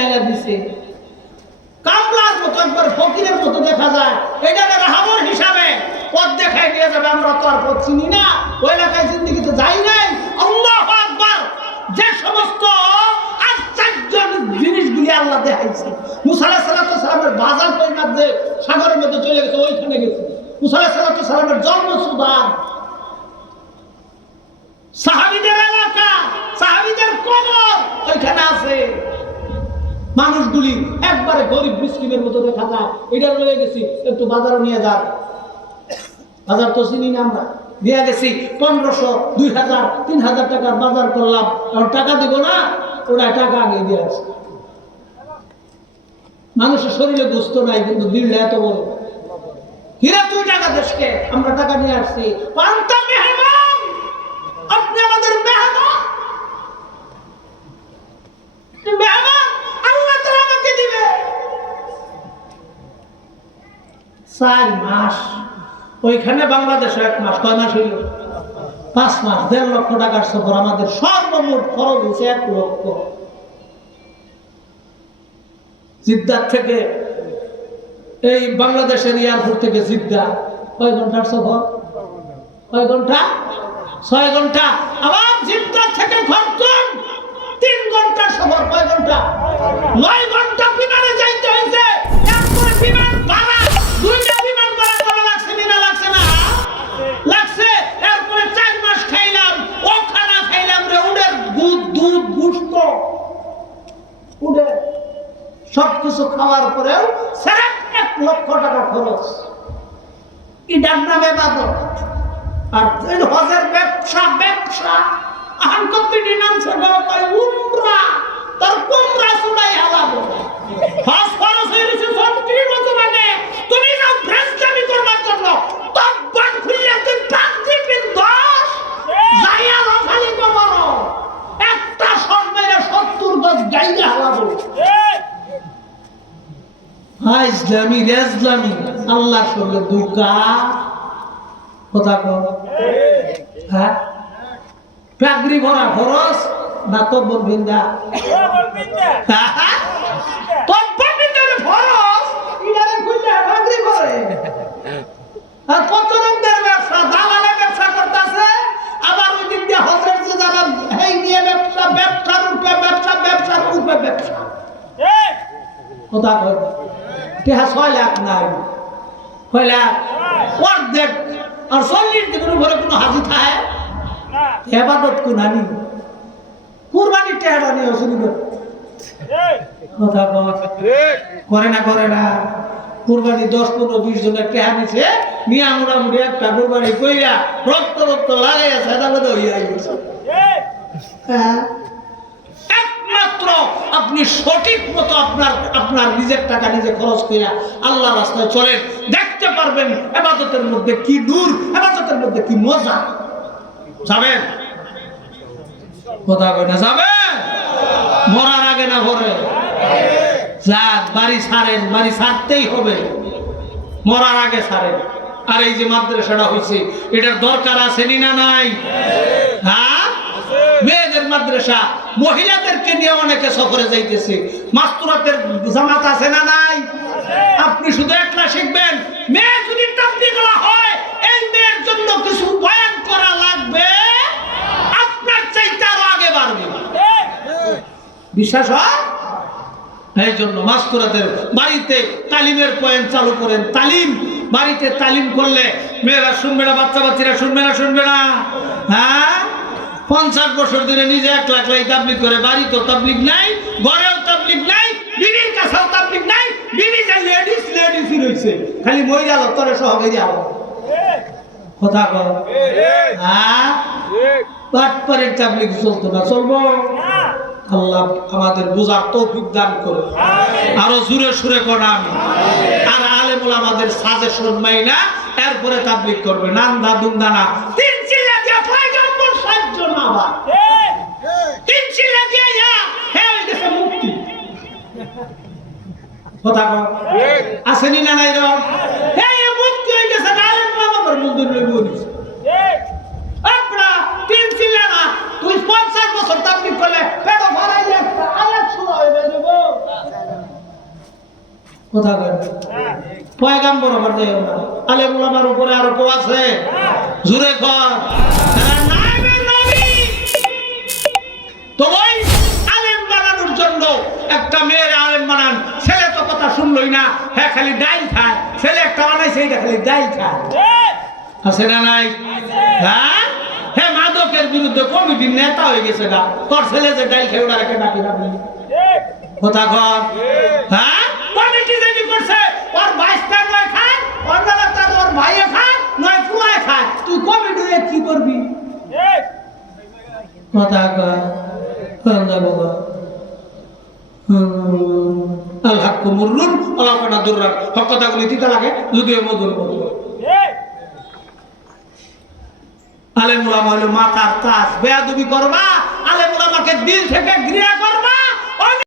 আইনা দিছে কামলার মতো একবার ফকিরের মতো দেখা যায় এটা রাহাবর হিসাবে পথ দেখাই দিয়ে যাবে আমরা তো আর পথ চিনি না ওই এলাকায় জিন্দেগিতে যাই নাই আল্লাহু আকবার যে সমস্ত আশ্চর্য জিনিসগুলি আল্লাহ দেখাইছে মুসা আলাইহিস সালামের বাজার পরিমাণ যে সাগরের মধ্যে চলে গেছে ওইখানে গেছে মুসা আলাইহিস সালামের জন্ম সুদান সাহাবীদের এলাকা সাহাবীদের কবর ওইখানে আছে মানুষগুলি একবারে গরিব মিসকিনের মতো দেখা যায় এটা রয়ে গেছি একটু বাজারে নিয়ে যান বাজার তো চিনি না আমরা দিয়ে গেছি 1500 2000 3000 টাকার বাজার করলাম আর টাকা দিব না ওরা টাকা আগে দিয়ে আসে মানুষের শরীরে গোস্ত নাই কিন্তু দিলে এত বড় হীরা তুই টাকা দেশকে আমরা টাকা নিয়ে আসছি পান্তা মেহমান আপনি আমাদের মেহমান মেহমান আল্লাহ তাআলা আমাকে দিবে 4 মাস ওইখানে বাংলাদেশে 1 মাস কয় মাস হইল 5 মাস 1.5 লক্ষ টাকার সফর আমাদের সর্বমোট খরচ হয়েছে 1 লক্ষ জিদ্দা থেকে এই বাংলাদেশের এয়ারপোর্ট থেকে জিদ্দা কয় ঘন্টার সফর কয় ঘন্টা 6 ঘন্টা আবার জিদ্দা থেকে খরচুম 3 ঘন্টার সফর কয় ঘন্টা 9 ঘন্টা বিমানে যাইতে হইছে একবার বিমান ভাড়া 2টা বিমান ভাড়া করা লাগছে না লাগছে না লাগছে এরপরে 4 মাস খাইলাম ও খানা খাইলাম রে উডের দুধ গোশত উডে সবকিছু খাওয়ার পরেও সারা 1 লক্ষ টাকা খরচ এটার নামে ইবাদত আর হজের ব্যবসা আহান কতটি নাম ছিল কয় উমরা তার কুমরা সুনাই হালাবো হজ খরচ হইছে 30 বছর আগে তুমি না ভ্রষ্টামি করবার জন্য তকবান খুললে তুই টাকতি পিন 10 যাইয়া লখালি করো একটা সরমেরে 70 গজ গাইয়া হালাবো হ্যাঁ ইসলামী আল্লাহর সঙ্গে দুকা কথা কর হ্যাঁ পাগড়ি ভরা খরচ না তব্বর বিন্দা তব্বর বিন্দার খরচ ইনারে কইলে পাগড়ি ভরে আর কত রকমের ব্যবসা দালালের ব্যবসা করতেছে আবার ওই দিক দিয়ে হজের যে যারা এই নিয়ে ব্যবসার উপরে ব্যবসা কথা কর টেহা 6 লাখ নাই 6 লাখ অর্ধেক আর 40 দিনের উপরে কোনো হাজি থাকে ইবাদত কোনানি কুরবানি টেহাটা নিয়ে শুরু কথা করে না কুরবানি 10-15-20 জনের টেহা নিছে নিয়ে আমরা একটা কুরবানি কইরা রক্ত লাগাইয়া সাদাবাদ হইয়া গেছে একমাত্র আপনি সঠিক মতো আপনার নিজের টাকা নিজে খরচ কইরা আল্লাহর রাস্তায় চলেন দেখতে পারবেন ইবাদতের মধ্যে কি নূর ইবাদতের মধ্যে কি মজা যাবেন কথা কই না যাবেন মরার আগে না পরে যাক বাড়ি ছাড়তেই হবে মরার আগে ছাড়েন আর এই যে মাদ্রাসাটা হইছে এটার দরকার আছে না নাই হ্যাঁ মেয়েদের মাদ্রাসা মহিলাদেরকে নিয়ে অনেকে সফরে যাইতেছে মাস্তুরাতের জামাত আছে না নাই আপনি শুধু একলা শিখবেন মেয়ে যদি তাবলীগ হয় এই মেয়ের জন্য কিছু বয়ান করা লাগবে আপনার চাইতে আরো আগে বাড়বে বিশ্বাস হয় এই জন্য মাস্তুরাতের বাড়িতে তালিমের পয়েন্ট চালু করেন তালিম বাড়িতে তালিম করলে মেয়েরা শুনবে না বাচ্চারা শুনবে না হ্যাঁ 50 বছর ধরে নিজে একলাই তাবলীগ করে বাড়ি তো তাবলীগ নাই ঘরেও তাবলীগ নাই বিবির কাছেও তাবলীগ নাই বিবি যে লেডিসই রইছে খালি মহিলা লতরে সহকারী আলো কথা কও হ্যাঁ বাটপারের তাবলীগ চলতো না চলবো আল্লাহ আমাদের বুঝার তৌফিক দান করে আরো জোরে সুরে কোন আমি আর আলেমুল আমাদের সাজেশন মাইনা এরপরে তাবলীগ করবে নান্দা দুন্দানা 3 চিল্লা দিয়া পয়গম্বর সাজ্জন আবার 3 চিল্লা দিয়া হে দেশে মুক্তি কথা কও আসেনি না নাই রে হে মুক্তি হই গেছে আলেমুল আমাদের মন্দির লই বলিস আপনা 3 চিল্লা না তুই 50 বছর তাবলীগ করলে পেট ভরাইলে একটা আয়াত শোনা হইবে দেব কথা কয় পয়গাম্বর আবার যাইও না আলেম ওলামার উপরে আরো কেউ আছে জুরে কর নাইবে নবী তো ওই আলেম বানানোর জন্য একটা মেয়ের আলেম বানান ছেলে তো কথা শুনলই না হ্যাঁ খালি ডাইল খায় ছেলে একটা বানাইছে এইটা খালি ডাইল খায় আছে না নাই হ্যাঁ হ্যাঁ মাদকের বিরুদ্ধে কমিটির নেতা হয়ে গেছে গা তোর ছেলে যে ডাইল খেয়ে ওরা রেখে ডাকি রাখবি কথা কর হ্যাঁ কমিটি যেটি করছে ওর বাইশটা নয় খায় অন্য তার ওর ভাইয়ে খায় নয় ফুয়ায় খায় তুই কমিটি কি করবি কথা কর বাবা আল হাক্কু মুররুন আলা কানা দুররান হক কথাগুলি তিতা লাগে যদিও মধুর মধুর আলেম ওলামা হলো মাথার তাজ বেয়াদবি করবা আলেম ওলামাকে দিল থেকে ঘৃণা